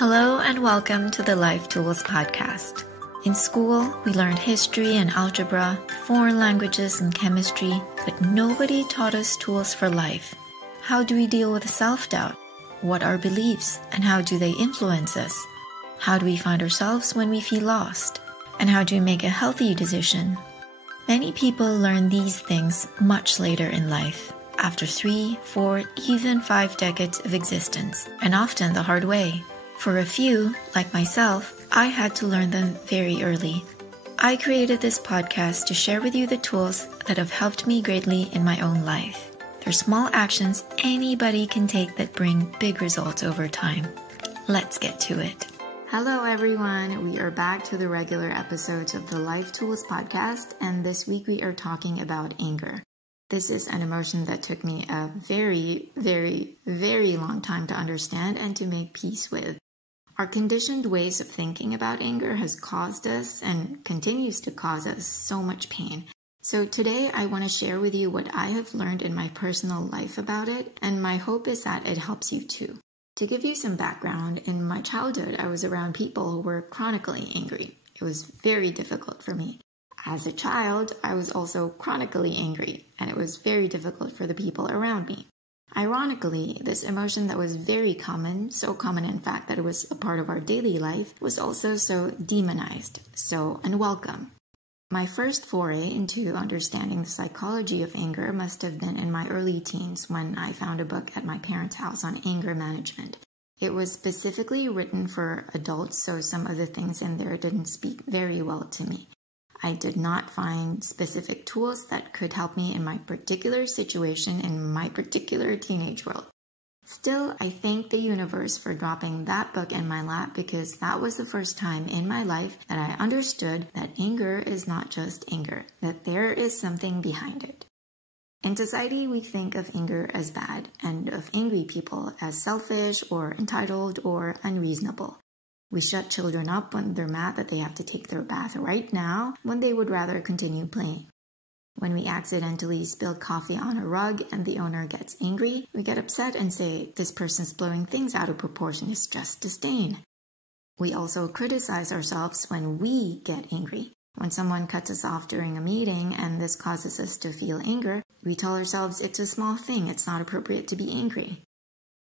Hello and welcome to the Life Tools podcast. In school, we learned history and algebra, foreign languages and chemistry, but nobody taught us tools for life. How do we deal with self-doubt? What are beliefs and how do they influence us? How do we find ourselves when we feel lost? And how do we make a healthy decision? Many people learn these things much later in life, after 3, 4, even 5 decades of existence, and often the hard way. For a few, like myself, I had to learn them very early. I created this podcast to share with you the tools that have helped me greatly in my own life. They're small actions anybody can take that bring big results over time. Let's get to it. Hello everyone, we are back to the regular episodes of the Life Tools podcast, and this week we are talking about anger. This is an emotion that took me a very long time to understand and to make peace with. Our conditioned ways of thinking about anger has caused us and continues to cause us so much pain. So today I want to share with you what I have learned in my personal life about it, and my hope is that it helps you too. To give you some background, in my childhood I was around people who were chronically angry. It was very difficult for me. As a child, I was also chronically angry, and it was very difficult for the people around me. Ironically, this emotion that was very common, so common in fact that it was a part of our daily life, was also so demonized, so unwelcome. My first foray into understanding the psychology of anger must have been in my early teens when I found a book at my parents' house on anger management. It was specifically written for adults, so some of the things in there didn't speak very well to me. I did not find specific tools that could help me in my particular situation in my particular teenage world. Still, I thank the universe for dropping that book in my lap because that was the first time in my life that I understood that anger is not just anger, that there is something behind it. In society, we think of anger as bad and of angry people as selfish or entitled or unreasonable. We shut children up when they're mad that they have to take their bath right now when they would rather continue playing. When we accidentally spill coffee on a rug and the owner gets angry, we get upset and say, "This person's blowing things out of proportion, it's just a stain." We also criticize ourselves when we get angry. When someone cuts us off during a meeting and this causes us to feel anger, we tell ourselves it's a small thing, it's not appropriate to be angry.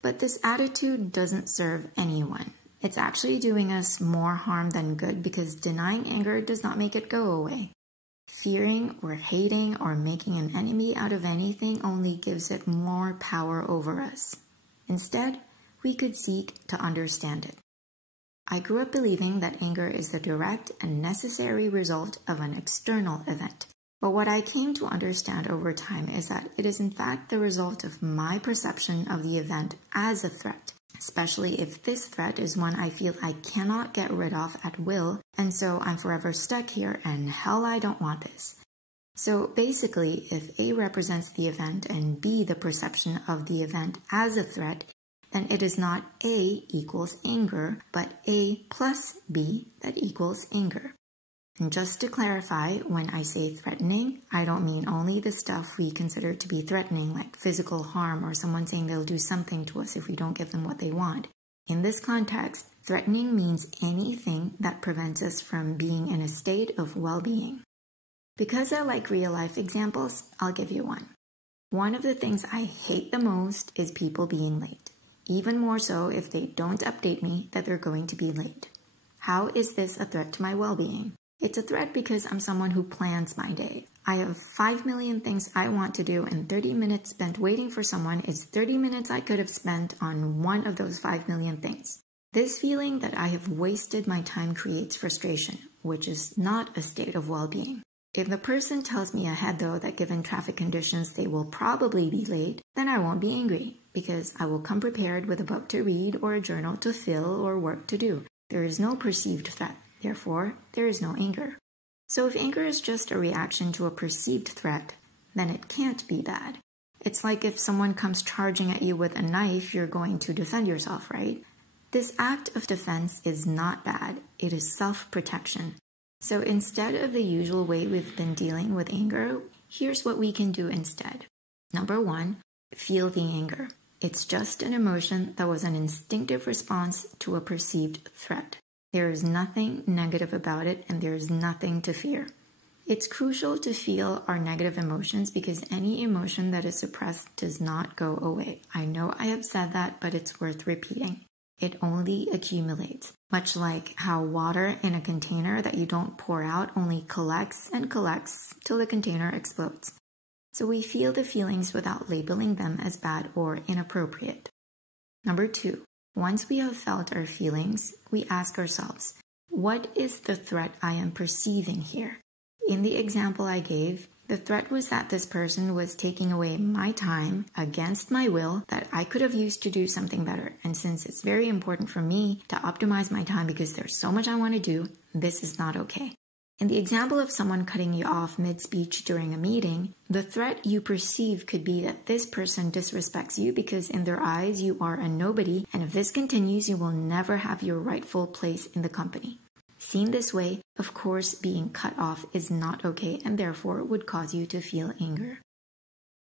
But this attitude doesn't serve anyone. It's actually doing us more harm than good because denying anger does not make it go away. Fearing or hating or making an enemy out of anything only gives it more power over us. Instead, we could seek to understand it. I grew up believing that anger is the direct and necessary result of an external event. But what I came to understand over time is that it is in fact the result of my perception of the event as a threat. Especially if this threat is one I feel I cannot get rid of at will, and so I'm forever stuck here, and hell, I don't want this. So basically, if A represents the event and B the perception of the event as a threat, then it is not A equals anger, but A plus B that equals anger. And just to clarify, when I say threatening, I don't mean only the stuff we consider to be threatening, like physical harm or someone saying they'll do something to us if we don't give them what they want. In this context, threatening means anything that prevents us from being in a state of well-being. Because I like real-life examples, I'll give you one. One of the things I hate the most is people being late. Even more so if they don't update me that they're going to be late. How is this a threat to my well-being? It's a threat because I'm someone who plans my day. I have 5 million things I want to do, and 30 minutes spent waiting for someone is 30 minutes I could have spent on one of those 5 million things. This feeling that I have wasted my time creates frustration, which is not a state of well-being. If the person tells me ahead though that given traffic conditions they will probably be late, then I won't be angry, because I will come prepared with a book to read or a journal to fill or work to do. There is no perceived threat. Therefore, there is no anger. So if anger is just a reaction to a perceived threat, then it can't be bad. It's like if someone comes charging at you with a knife, you're going to defend yourself, right? This act of defense is not bad. It is self-protection. So instead of the usual way we've been dealing with anger, here's what we can do instead. Number 1, feel the anger. It's just an emotion that was an instinctive response to a perceived threat. There is nothing negative about it, and there is nothing to fear. It's crucial to feel our negative emotions because any emotion that is suppressed does not go away. I know I have said that, but it's worth repeating. It only accumulates, much like how water in a container that you don't pour out only collects and collects till the container explodes. So we feel the feelings without labeling them as bad or inappropriate. Number 2, once we have felt our feelings, we ask ourselves, what is the threat I am perceiving here? In the example I gave, the threat was that this person was taking away my time against my will that I could have used to do something better. And since it's very important for me to optimize my time because there's so much I want to do, this is not okay. In the example of someone cutting you off mid-speech during a meeting, the threat you perceive could be that this person disrespects you because in their eyes you are a nobody, and if this continues, you will never have your rightful place in the company. Seen this way, of course, being cut off is not okay and therefore would cause you to feel anger.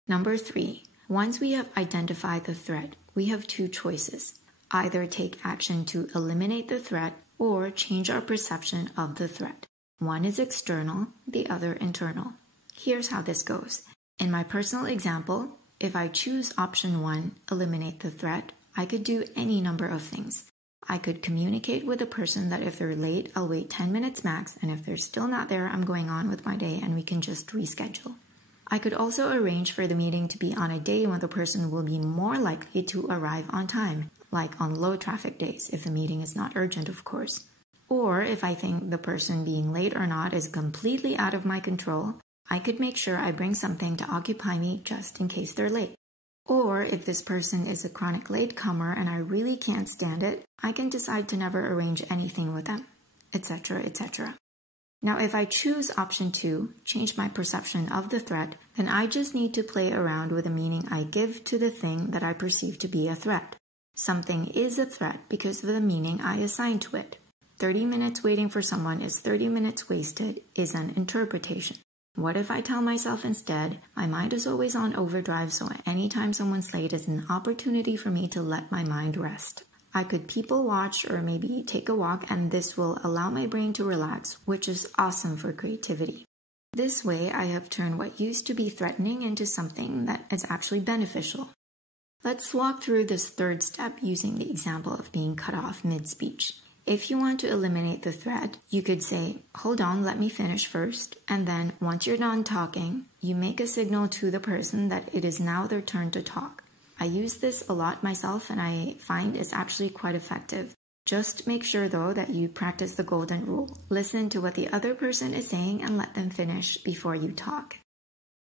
Number 3, once we have identified the threat, we have 2 choices. Either take action to eliminate the threat or change our perception of the threat. One is external, the other internal. Here's how this goes. In my personal example, if I choose option 1, eliminate the threat, I could do any number of things. I could communicate with the person that if they're late, I'll wait 10 minutes max, and if they're still not there, I'm going on with my day and we can just reschedule. I could also arrange for the meeting to be on a day when the person will be more likely to arrive on time, like on low traffic days, if the meeting is not urgent, of course. Or if I think the person being late or not is completely out of my control, I could make sure I bring something to occupy me just in case they're late. Or if this person is a chronic latecomer and I really can't stand it, I can decide to never arrange anything with them, etc., etc. Now, if I choose option 2, change my perception of the threat, then I just need to play around with the meaning I give to the thing that I perceive to be a threat. Something is a threat because of the meaning I assign to it. 30 minutes waiting for someone is 30 minutes wasted is an interpretation. What if I tell myself instead, my mind is always on overdrive, so anytime someone's late is an opportunity for me to let my mind rest. I could people watch or maybe take a walk, and this will allow my brain to relax, which is awesome for creativity. This way, I have turned what used to be threatening into something that is actually beneficial. Let's walk through this 3rd step using the example of being cut off mid-speech. If you want to eliminate the threat, you could say, hold on, let me finish first. And then once you're done talking, you make a signal to the person that it is now their turn to talk. I use this a lot myself and I find it's actually quite effective. Just make sure though that you practice the golden rule. Listen to what the other person is saying and let them finish before you talk.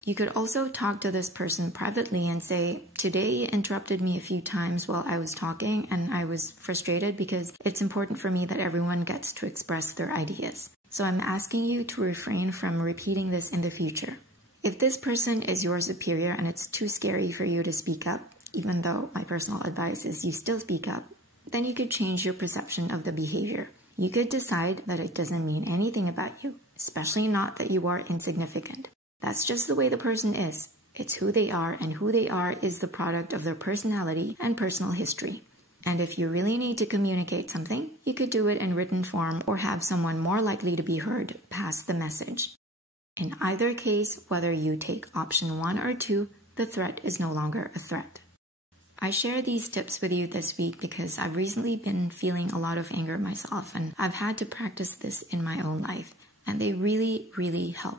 You could also talk to this person privately and say, today you interrupted me a few times while I was talking and I was frustrated because it's important for me that everyone gets to express their ideas. So I'm asking you to refrain from repeating this in the future. If this person is your superior and it's too scary for you to speak up, even though my personal advice is you still speak up, then you could change your perception of the behavior. You could decide that it doesn't mean anything about you, especially not that you are insignificant. That's just the way the person is. It's who they are, and who they are is the product of their personality and personal history. And if you really need to communicate something, you could do it in written form or have someone more likely to be heard pass the message. In either case, whether you take option 1 or 2, the threat is no longer a threat. I share these tips with you this week because I've recently been feeling a lot of anger myself, and I've had to practice this in my own life, and they really, really help.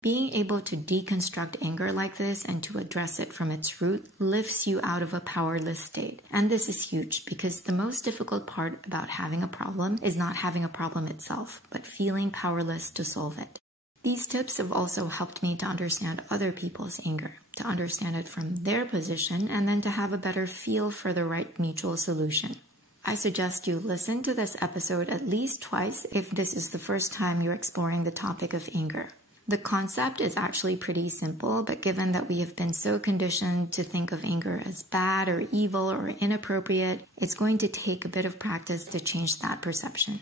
Being able to deconstruct anger like this and to address it from its root lifts you out of a powerless state. And this is huge because the most difficult part about having a problem is not having a problem itself, but feeling powerless to solve it. These tips have also helped me to understand other people's anger, to understand it from their position, and then to have a better feel for the right mutual solution. I suggest you listen to this episode at least twice if this is the first time you're exploring the topic of anger. The concept is actually pretty simple, but given that we have been so conditioned to think of anger as bad or evil or inappropriate, it's going to take a bit of practice to change that perception.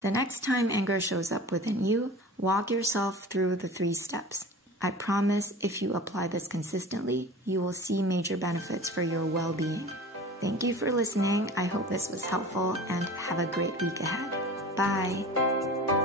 The next time anger shows up within you, walk yourself through the 3 steps. I promise if you apply this consistently, you will see major benefits for your well-being. Thank you for listening. I hope this was helpful and have a great week ahead. Bye.